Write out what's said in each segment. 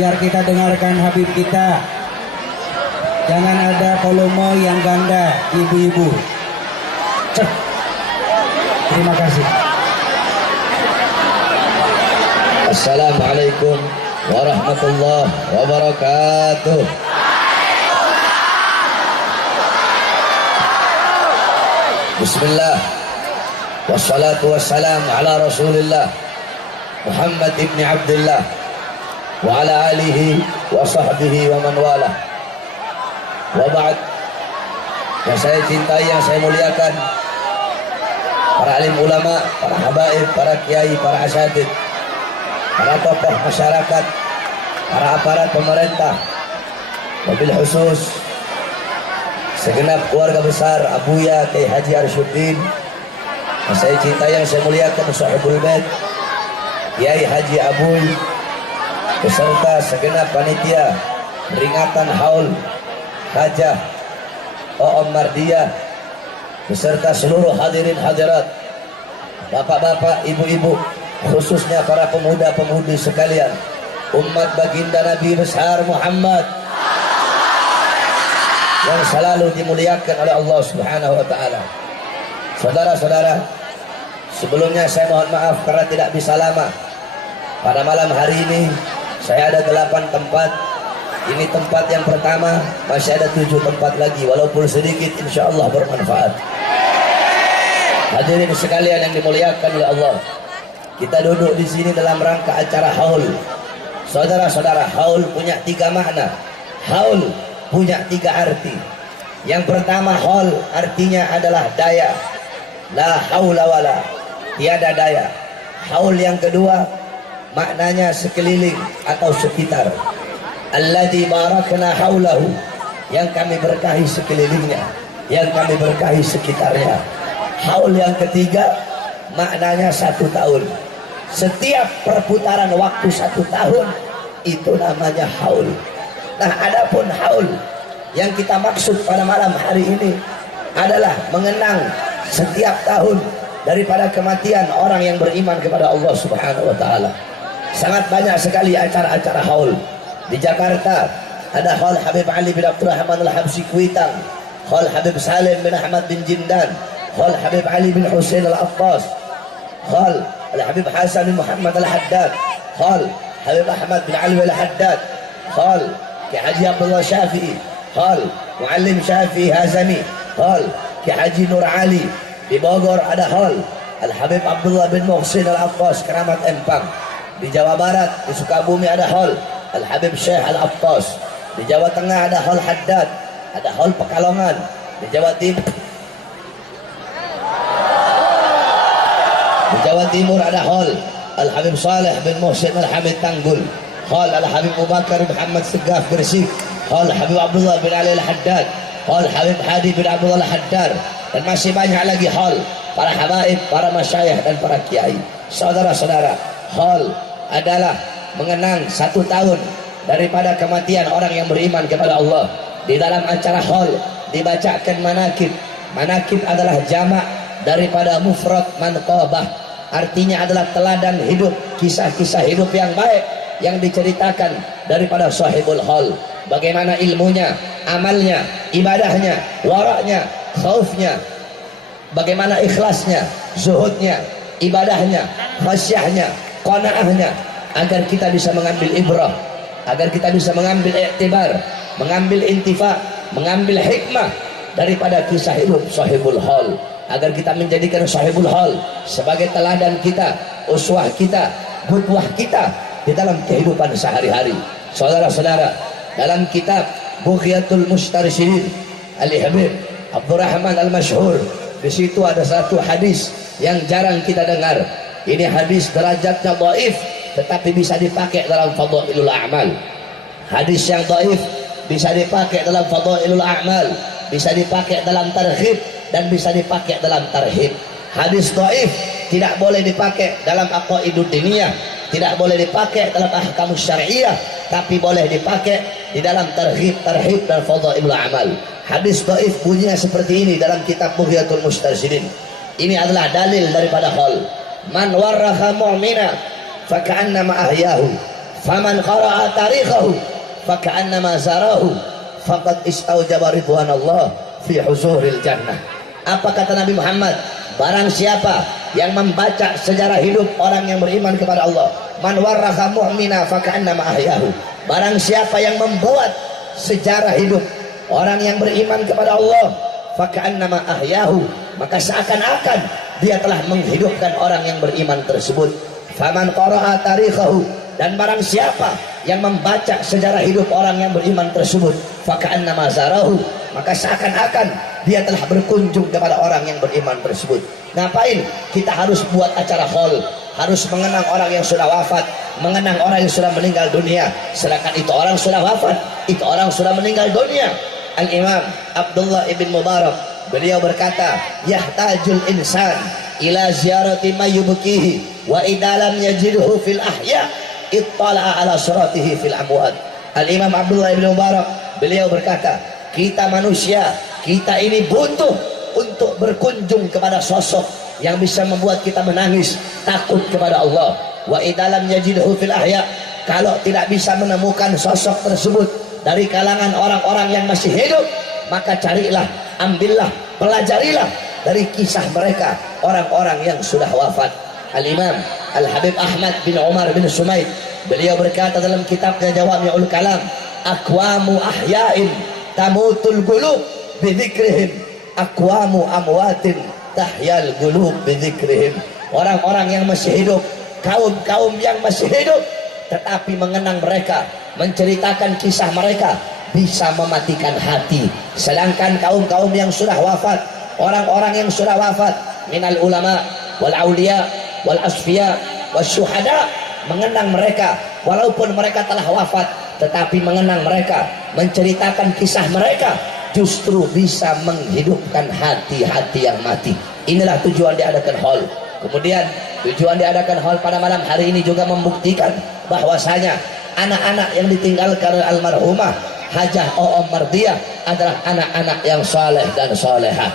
biar kita dengarkan Habib kita. Jangan ada volume yang ganda, ibu-ibu. Cek. Terima kasih. Assalamualaikum warahmatullahi wabarakatuh. Bismillah. Wassalatu wassalam ala Rasulillah Muhammad ibn Abdullah wa ala alihi wa sahbihi wa man wala. Wa ba'd. Yang saya cintai, yang saya muliakan, para alim ulama, para habaib, para kiai, para asatid, para tokoh masyarakat, para aparat pemerintah, wabil khusus segenap keluarga besar Abuya Kiai Haji Arsyuddin, yang saya cintai, yang saya muliakan, Sahibul Bait Kiai Haji Abuy, beserta segenap panitia peringatan haul Hajah O'om Mardiyah, beserta seluruh hadirin hadirat, bapak-bapak, ibu-ibu, khususnya para pemuda-pemudi sekalian, umat baginda Nabi besar Muhammad yang selalu dimuliakan oleh Allah Subhanahu wa taala. Saudara-saudara, sebelumnya saya mohon maaf karena tidak bisa lama. Pada malam hari ini saya ada 8 tempat. Ini tempat yang pertama, masih ada 7 tempat lagi, walaupun sedikit insya Allah bermanfaat. Hadirin sekalian yang dimuliakan oleh Allah, kita duduk di sini dalam rangka acara haul. Saudara-saudara, haul punya 3 makna. Haul punya 3 arti. Yang pertama, haul artinya adalah daya. La haula wala, tiada daya. Haul yang kedua maknanya sekeliling atau sekitar. Alladzi barakna haulahu, yang kami berkahi sekelilingnya, yang kami berkahi sekitarnya. Haul yang ketiga maknanya 1 tahun. Setiap perputaran waktu 1 tahun itu namanya haul. Nah, adapun haul yang kita maksud pada malam hari ini adalah mengenang setiap tahun daripada kematian orang yang beriman kepada Allah Subhanahu wa taala. Sangat banyak sekali acara-acara haul. Di Jakarta ada haul Habib Ali bin Abdurrahman Al-Habsyi Kuitang, haul Habib Salim bin Ahmad bin Jindan, haul Habib Ali bin Husain Al-Attas, haul Habib Hasan bin Muhammad Al-Haddad, haul Habib Ahmad bin Ali Al-Haddad, haul Kiai Haji Abdullah Syafi'i, haul Muallim Syafi'i Hazami, haul Kiai Haji Nur Ali. Di Bogor ada haul Al-Habib Abdullah bin Muhsin Al-Attas Keramat Empang. Di Jawa Barat, di Sukabumi ada haul Al-Habib Syekh Al-Attas. Di Jawa Tengah ada haul Haddad, ada haul Pekalongan. Di Jawa Timur ada haul Al-Habib Saleh bin Muhsin Al-Hamid Tanggul, haul Al-Habib Mubakar Muhammad Segaf Gresik, haul Habib Abdullah bin Ali Al-Haddad, haul Habib Hadi bin Abdullah Al-Haddar, dan masih banyak lagi haul para habaib, para masyayikh dan para kiai. Saudara-saudara, haul adalah mengenang 1 tahun daripada kematian orang yang beriman kepada Allah. Di dalam acara haul dibacakan manakib. Manakib adalah jamak daripada mufrad manqabah, artinya adalah teladan hidup, kisah-kisah hidup yang baik yang diceritakan daripada sahibul haul. Bagaimana ilmunya, amalnya, ibadahnya, waraknya, khaufnya, bagaimana ikhlasnya, zuhudnya, ibadahnya, khasyahnya, qanaahnya, agar kita bisa mengambil ibrah, agar kita bisa mengambil iktibar, mengambil intifa, mengambil hikmah daripada kisah hidup sahibul haul, agar kita menjadikan sahibul haul sebagai teladan kita, uswah kita, qudwah kita di dalam kehidupan sehari-hari. Saudara-saudara, dalam kitab Bughiyatul Mustarsyidin Al-Habib Abdurrahman Al-Masyhur, di situ ada 1 hadis yang jarang kita dengar. Ini hadis derajatnya dhaif, tetapi bisa dipakai dalam fadailul a'mal. Hadis yang dhaif bisa dipakai dalam fadailul a'mal, bisa dipakai dalam targhib, dan bisa dipakai dalam tarhib. Hadis dhaif tidak boleh dipakai dalam aqaidud diniyah, tidak boleh dipakai dalam ahkamus syariah, tapi boleh dipakai di dalam targhib, tarhib, dan fadailul a'mal. Hadis dhaif bunyinya seperti ini dalam kitab Bughiyatul Mustarsyidin. Ini adalah dalil daripada haul. Man warraha mu'mina faka'annama ahyahu faman qara'a tarikhahu faka'annama zarahu faqad istaujaba ridwanallah fi huzuril jannah. Apa kata Nabi Muhammad? Barang siapa yang membaca sejarah hidup orang yang beriman kepada Allah, man warraka mu'mina faka'annama ahyahu. Barang siapa yang membuat sejarah hidup orang yang beriman kepada Allah, faka'annama ahyahu, maka seakan-akan dia telah menghidupkan orang yang beriman tersebut. Faman qara'a tarikhahu, dan barang siapa yang membaca sejarah hidup orang yang beriman tersebut, faka'annama zarahu, maka seakan-akan dia telah berkunjung kepada orang yang beriman tersebut. Ngapain kita harus buat acara haul, harus mengenang orang yang sudah wafat, mengenang orang yang sudah meninggal dunia, sedangkan itu orang sudah wafat, itu orang sudah meninggal dunia. Al-Imam Abdullah ibn Mubarak, beliau berkata, yahtajul insan ila ziyarati mayyubkihi wa idalam yajidhu fil ahya ittala'a ala suratihi fil amwat. Al-Imam Abdullah ibn Mubarak, beliau berkata, kita manusia, kita ini butuh untuk berkunjung kepada sosok yang bisa membuat kita menangis, takut kepada Allah. Wa idalam yajidhu fil ahya, kalau tidak bisa menemukan sosok tersebut dari kalangan orang-orang yang masih hidup, maka carilah, ambillah, pelajarilah dari kisah mereka orang-orang yang sudah wafat. Al-Imam Al-Habib Ahmad bin Umar bin Sumaid, beliau berkata dalam kitabnya Jawami'ul Kalam, aqwamu ahya'in tamutul qulub bidzikrihim, aqwamu amwatin tahyal qulub bidzikrihim. Orang-orang yang masih hidup, kaum-kaum yang masih hidup tetapi mengenang mereka, menceritakan kisah mereka, bisa mematikan hati. Sedangkan kaum-kaum yang sudah wafat, orang-orang yang sudah wafat, minal ulama wal aulia wal asfiya wal syuhada, mengenang mereka walaupun mereka telah wafat, tetapi mengenang mereka, menceritakan kisah mereka, justru bisa menghidupkan hati-hati yang mati. Inilah tujuan diadakan haul. Kemudian tujuan diadakan haul pada malam hari ini juga membuktikan bahwasanya anak-anak yang ditinggalkan oleh almarhumah Hajah O'om Mardiah adalah anak-anak yang saleh dan salehah.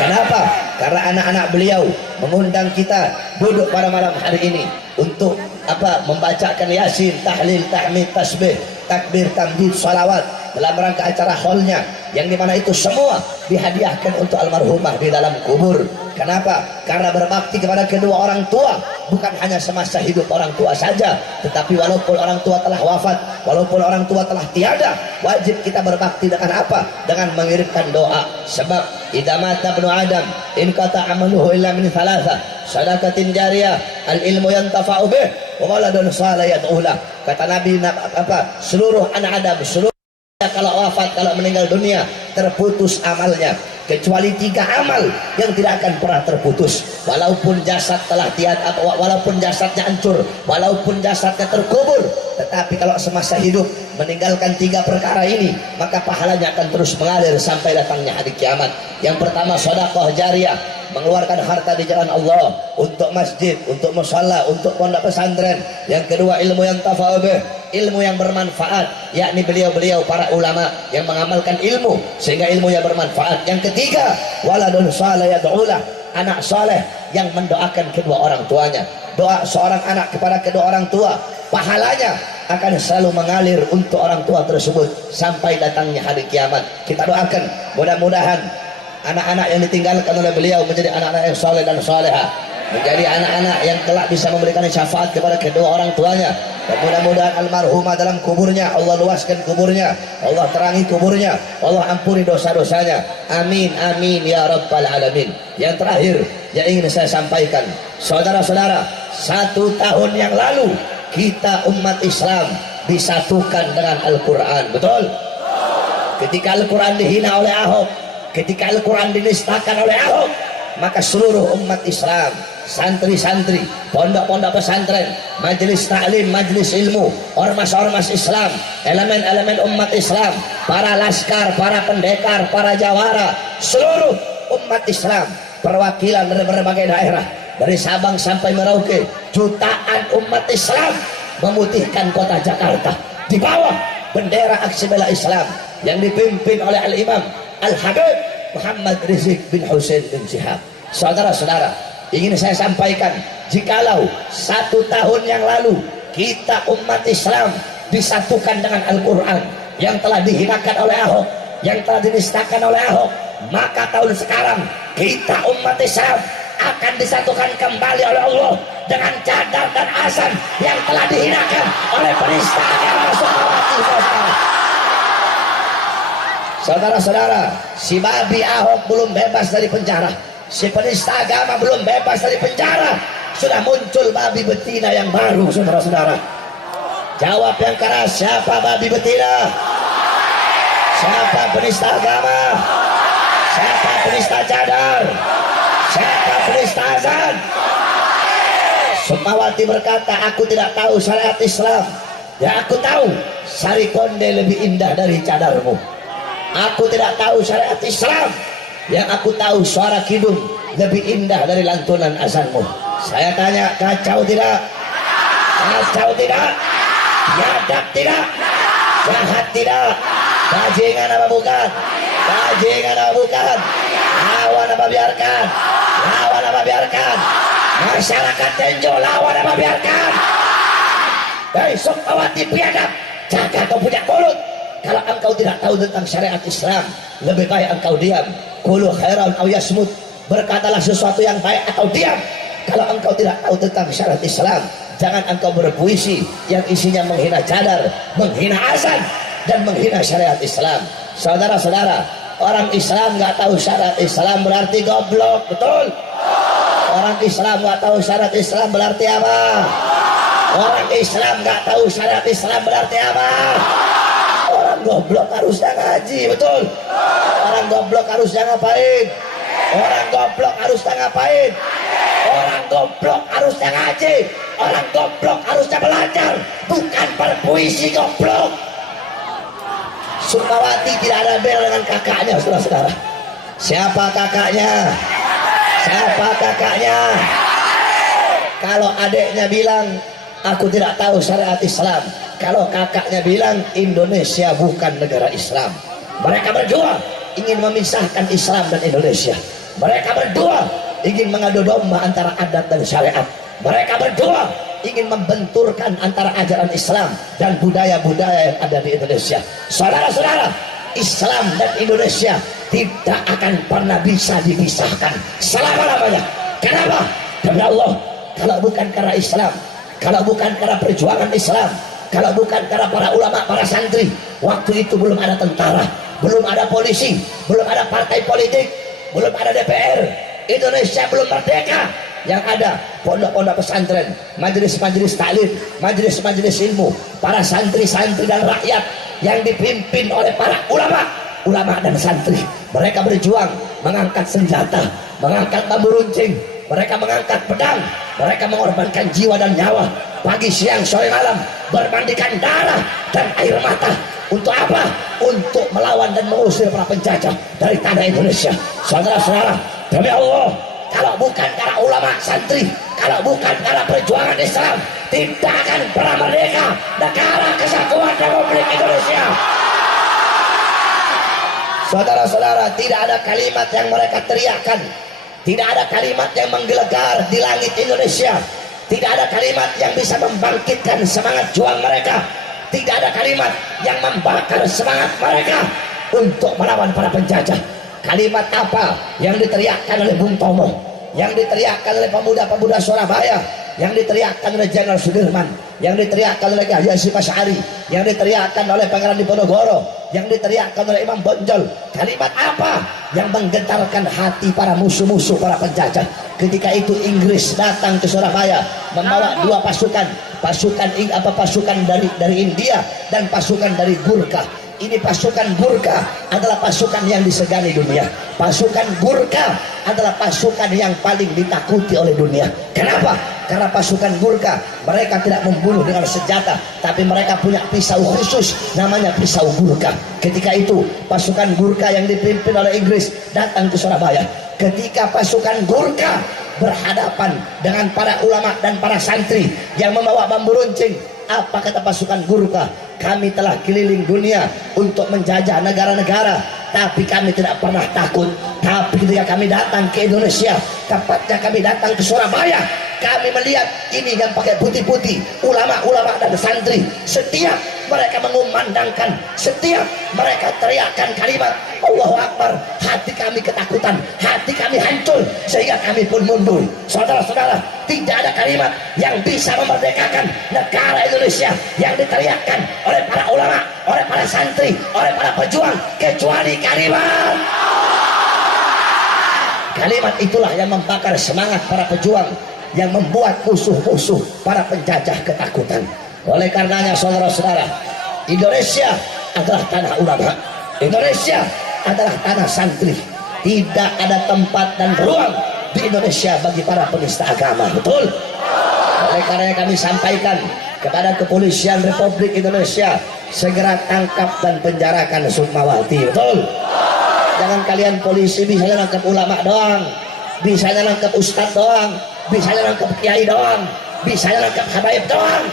Kenapa? Karena anak-anak beliau mengundang kita duduk pada malam hari ini untuk apa? Membacakan Yasin, tahlil, tahmid, tasbih, takbir, tamjid, salawat dalam rangka acara haulnya, yang dimana itu semua dihadiahkan untuk almarhumah di dalam kubur. Kenapa? Karena berbakti kepada kedua orang tua bukan hanya semasa hidup orang tua saja, tetapi walaupun orang tua telah wafat, walaupun orang tua telah tiada, wajib kita berbakti dengan apa? Dengan mengirimkan doa. Sebab idza mata ibnu adam in qata amaluhu illa min thalatha, sadaqatin jariyah, al ilmu yantafa'u bih, wa waladun salih yad'u lah. Kata Nabi apa? Seluruh anak Adam, seluruh kalau wafat, kalau meninggal dunia, terputus amalnya, kecuali 3 amal yang tidak akan pernah terputus. Walaupun jasad telah tiada, walaupun jasadnya hancur, walaupun jasadnya terkubur, tetapi kalau semasa hidup meninggalkan 3 perkara ini, maka pahalanya akan terus mengalir sampai datangnya hari kiamat. Yang pertama, sedekah jariyah, mengeluarkan harta di jalan Allah untuk masjid, untuk musalla, untuk pondok pesantren. Yang kedua, ilmu yang tafawubih, ilmu yang bermanfaat, yakni beliau-beliau para ulama yang mengamalkan ilmu sehingga ilmunya bermanfaat. Yang ketiga, waladun saleh yad'ulah, anak saleh yang mendoakan kedua orang tuanya. Doa seorang anak kepada kedua orang tua, pahalanya akan selalu mengalir untuk orang tua tersebut sampai datangnya hari kiamat. Kita doakan mudah-mudahan anak-anak yang ditinggalkan oleh beliau menjadi anak-anak yang saleh dan salehah, menjadi anak-anak yang kelak bisa memberikan syafaat kepada kedua orang tuanya. Dan mudah-mudahan almarhumah dalam kuburnya Allah luaskan kuburnya, Allah terangi kuburnya, Allah ampuni dosa-dosanya. Amin amin ya rabbal alamin. Yang terakhir yang ingin saya sampaikan, saudara-saudara, 1 tahun yang lalu kita umat Islam disatukan dengan Al-Quran. Betul? Ketika Al-Quran dihina oleh Ahok, ketika Al-Quran dinistakan oleh Ahok, maka seluruh umat Islam, santri-santri, pondok-pondok pesantren, majelis taklim, majelis ilmu, ormas-ormas Islam, elemen-elemen umat Islam, para laskar, para pendekar, para jawara, seluruh umat Islam, perwakilan dari berbagai daerah, dari Sabang sampai Merauke, jutaan umat Islam memutihkan kota Jakarta di bawah bendera aksi bela Islam yang dipimpin oleh Al-Imam Al-Habib Muhammad Rizik bin Hussein bin Syihab. Saudara-saudara, ingin saya sampaikan, jikalau 1 tahun yang lalu kita umat Islam disatukan dengan Al-Quran yang telah dihinakan oleh Ahok, yang telah dinistakan oleh Ahok, maka tahun sekarang kita umat Islam akan disatukan kembali oleh Allah dengan cadar dan azan yang telah dihinakan oleh penista agama Sukmawati. Saudara-saudara, si babi Ahok belum bebas dari penjara, si penista agama belum bebas dari penjara, sudah muncul babi betina yang baru. Saudara-saudara, jawab yang keras, siapa babi betina? Siapa penista agama? Siapa penista cadar? Siapa penista azan? Sukmawati berkata, aku tidak tahu syariat Islam, ya aku tahu sari konde lebih indah dari cadarmu. Aku tidak tahu syariat Islam, yang aku tahu suara kidung lebih indah dari lantunan azanmu. Saya tanya, kacau tidak? Kacau tidak? Biadab tidak? Jahat tidak? Bajingan apa bukan? Bajingan apa bukan? Lawan apa biarkan? Lawan apa biarkan? Masyarakat Tenjo lawan apa biarkan? Hei Sukmawati biadab, jaga kau punya mulut. Kalau engkau tidak tahu tentang syariat Islam, lebih baik engkau diam. Qulu khairan aw yasmut, berkatalah sesuatu yang baik atau diam. Kalau engkau tidak tahu tentang syariat Islam, jangan engkau berpuisi yang isinya menghina cadar, menghina azan, dan menghina syariat Islam. Saudara-saudara, orang Islam nggak tahu syariat Islam berarti goblok, betul? Orang Islam nggak tahu syariat Islam berarti apa? Orang Islam nggak tahu syariat Islam berarti apa? Orang goblok harusnya ngaji, betul? Orang goblok harusnya ngapain? Orang goblok harusnya ngapain? Orang goblok harusnya ngaji. Orang goblok harusnya belajar, bukan berpuisi goblok. Sukmawati tidak ada bel dengan kakaknya, saudara-saudara. Siapa kakaknya? Siapa kakaknya? Kalau adiknya bilang, aku tidak tahu syariat Islam. Kalau kakaknya bilang, Indonesia bukan negara Islam. Mereka berdua ingin memisahkan Islam dan Indonesia. Mereka berdua ingin mengadu domba antara adat dan syariat. Mereka berdua ingin membenturkan antara ajaran Islam dan budaya-budaya yang ada di Indonesia. Saudara-saudara, Islam dan Indonesia tidak akan pernah bisa dipisahkan selama-lamanya. Kenapa? Demi Allah, kalau bukan karena Islam, kalau bukan karena perjuangan Islam, kalau bukan karena para ulama, para santri, waktu itu belum ada tentara, belum ada polisi, belum ada partai politik, belum ada DPR, Indonesia belum merdeka. Yang ada pondok-pondok pesantren, majelis-majelis taklim, majelis-majelis ilmu, para santri-santri dan rakyat yang dipimpin oleh para ulama dan santri. Mereka berjuang mengangkat senjata, mengangkat bambu runcing, mereka mengangkat pedang, mereka mengorbankan jiwa dan nyawa, pagi, siang, sore, malam, bermandikan darah dan air mata. Untuk apa? Untuk melawan dan mengusir para penjajah dari tanah Indonesia. Saudara-saudara, demi Allah, kalau bukan karena ulama santri, kalau bukan karena perjuangan Islam, tidak akan pernah merdeka negara kesatuan Republik Indonesia. Saudara-saudara, tidak ada kalimat yang mereka teriakkan, tidak ada kalimat yang menggelegar di langit Indonesia, tidak ada kalimat yang bisa membangkitkan semangat juang mereka, tidak ada kalimat yang membakar semangat mereka untuk melawan para penjajah. Kalimat apa yang diteriakkan oleh Bung Tomo, yang diteriakkan oleh pemuda-pemuda Surabaya, yang diteriakkan oleh Jenderal Sudirman, yang diteriakkan oleh Haji Hasyim Asy'ari, yang diteriakkan oleh Pangeran Diponegoro, yang diteriakkan oleh Imam Bonjol? Kalimat apa yang menggetarkan hati para musuh-musuh, para penjajah? Ketika itu Inggris datang ke Surabaya membawa dua pasukan dari India dan pasukan dari Gurkha. Ini pasukan Gurkha adalah pasukan yang disegani dunia. Pasukan Gurkha adalah pasukan yang paling ditakuti oleh dunia. Kenapa? Karena pasukan Gurkha, mereka tidak membunuh dengan senjata, tapi mereka punya pisau khusus, namanya pisau Gurkha. Ketika itu pasukan Gurkha yang dipimpin oleh Inggris datang ke Surabaya. Ketika pasukan Gurkha berhadapan dengan para ulama dan para santri yang membawa bambu runcing, apa kata pasukan Gurkha? Kami telah keliling dunia untuk menjajah negara-negara, tapi kami tidak pernah takut. Tapi ketika kami datang ke Indonesia, tepatnya kami datang ke Surabaya, kami melihat ini yang pakai putih-putih, ulama-ulama dan santri. Setiap mereka mengumandangkan, setiap mereka teriakkan kalimat Allahu Akbar, hati kami ketakutan, hati kami hancur, sehingga kami pun mundur. Saudara-saudara, tidak ada kalimat yang bisa memerdekakan negara Indonesia yang diteriakkan oleh para ulama, oleh para santri, oleh para pejuang, kecuali kalimat itulah yang membakar semangat para pejuang, yang membuat musuh-musuh para penjajah ketakutan. Oleh karenanya saudara-saudara, Indonesia adalah tanah ulama, Indonesia adalah tanah santri. Tidak ada tempat dan ruang di Indonesia bagi para penista agama. Betul? Oleh karenanya kami sampaikan kepada kepolisian Republik Indonesia, segera tangkap dan penjarakan Sukmawati. Betul? Jangan kalian polisi bisanya nangkep ulama doang, bisanya nangkep ustadz doang, bisanya nangkep kiai doang, bisanya nangkep habaib doang.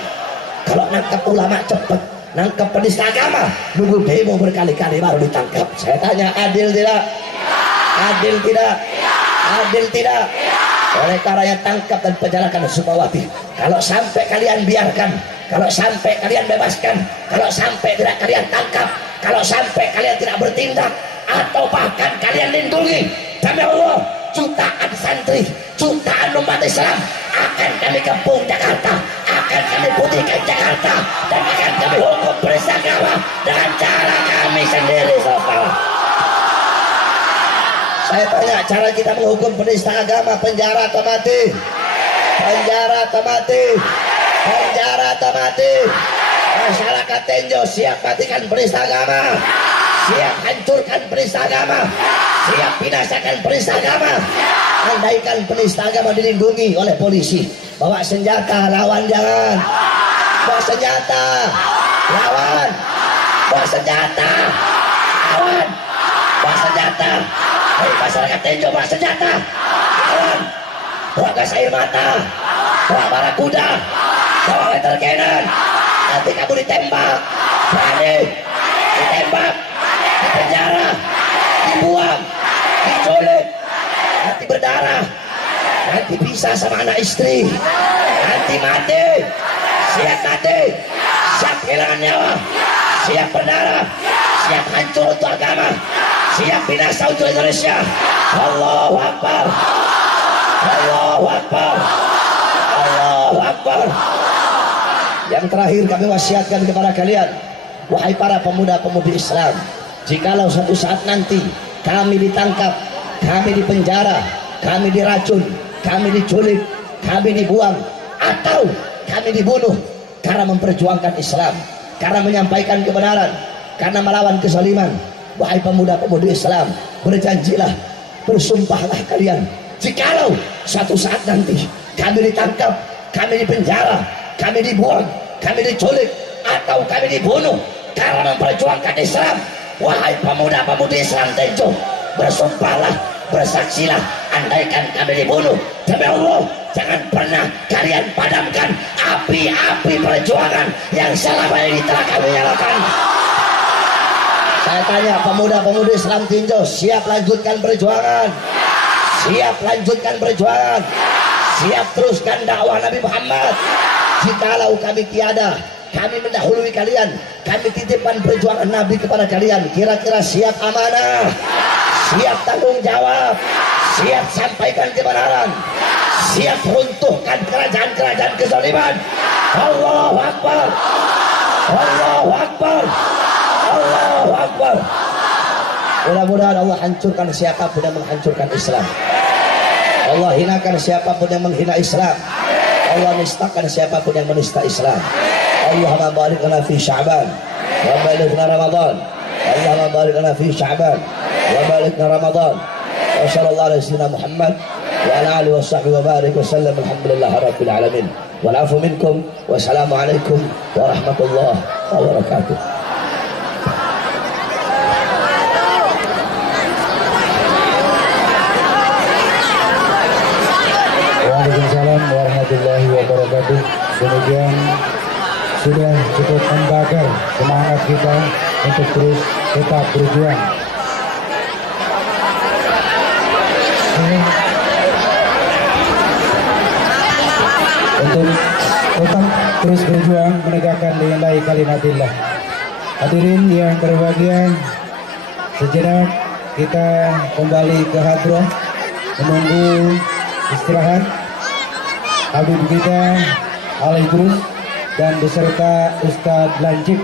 Kalau nangkep ulama cepet, nangkep penista agama nunggu demo berkali-kali baru ditangkap. Saya tanya, adil tidak? Adil tidak? Adil tidak? Oleh karenanya tangkap dan penjarakan Sukmawati. Kalau sampai kalian biarkan, kalau sampai kalian bebaskan, kalau sampai tidak kalian tangkap, kalau sampai kalian tidak bertindak, atau bahkan kalian lindungi, demi Allah, jutaan santri, jutaan umat Islam akan kami kepung Jakarta, akan kami putihkan Jakarta, dan akan kami hukum penista agama dengan cara kami sendiri. Saya tanya, cara kita menghukum penista agama, penjara atau mati? Penjara atau mati? Penjara atau mati? Masyarakat Tenjo siap matikan penista agama, siap hancurkan penista agama, siap binasakan penista agama. Andaikan penista agama dilindungi oleh polisi, bawa senjata, lawan jangan. Bawa senjata, lawan. Bawa senjata, lawan. Bawa senjata. Hei masyarakat Tenjo, bawa senjata, lawan. Bawa gas air mata, bawa barakuda, bawa water cannon. Nanti kamu ditembak, berani ditembak, di penjara, dibuang, diculik, nanti berdarah, nanti pisah sama anak istri, nanti mati, siap mati, siap kehilangan nyawa, siap berdarah, siap hancur untuk agama, siap binasa untuk Indonesia. Allahu Akbar, Allahu Akbar, Allahu Akbar. Yang terakhir kami wasiatkan kepada kalian, wahai para pemuda-pemudi Islam, jikalau suatu saat nanti kami ditangkap, kami dipenjara, kami diracun, kami diculik, kami dibuang, atau kami dibunuh karena memperjuangkan Islam, karena menyampaikan kebenaran, karena melawan kezaliman, wahai pemuda-pemudi Islam, berjanjilah, bersumpahlah kalian, jikalau suatu saat nanti kami ditangkap, kami dipenjara, kami dibuang, kami diculik, atau kami dibunuh karena memperjuangkan Islam, wahai pemuda-pemudi Islam Tenjo, bersumpahlah, bersaksilah, andaikan kami dibunuh, demi Allah, jangan pernah kalian padamkan api-api perjuangan yang selama ini telah kami nyalakan. Saya tanya, pemuda-pemudi Islam Tenjo siap lanjutkan perjuangan? Siap lanjutkan perjuangan? Siap teruskan dakwah Nabi Muhammad? Jikalau kami tiada, kami mendahului kalian, kami titipkan perjuangan Nabi kepada kalian, kira-kira siap amanah, siap tanggung jawab, siap sampaikan kebenaran, siap runtuhkan kerajaan-kerajaan kezaliman? Allahu Akbar, Allahu Akbar, Allahu Akbar. Mudah-mudahan Allah hancurkan siapapun yang menghancurkan Islam, Allah hinakan siapapun yang menghina Islam, Allah nistakan siapapun yang menista Islam. Allahumma barik lana fi Sya'ban wa balighna Ramadan. Allahumma barik lana fi Sya'ban wa balighna Ramadan. Wa sallallahu alaihi wasallam Muhammad wa ala alihi wa sahbihi wa barik wa sallam. Alhamdulillahi rabbil alamin. Wal afu minkum. Wassalamu alaikum warahmatullahi wabarakatuh. Waalaikumsalam warahmatullahi wabarakatuh. Demikian sudah cukup membakar semangat kita untuk terus tetap berjuang. terus berjuang menegakkan nilai kalimatillah. Hadirin yang berbahagia, sejenak kita kembali ke hadroh menunggu istirahat Habib kita Al Idrus dan beserta Ustadz Lancip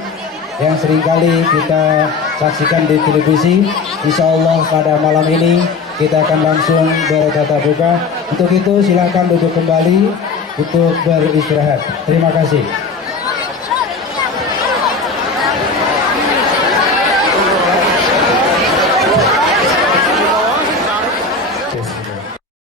yang seringkali kita saksikan di televisi. Insya Allah pada malam ini kita akan langsung bertatap muka. Untuk itu silakan duduk kembali untuk beristirahat. Terima kasih.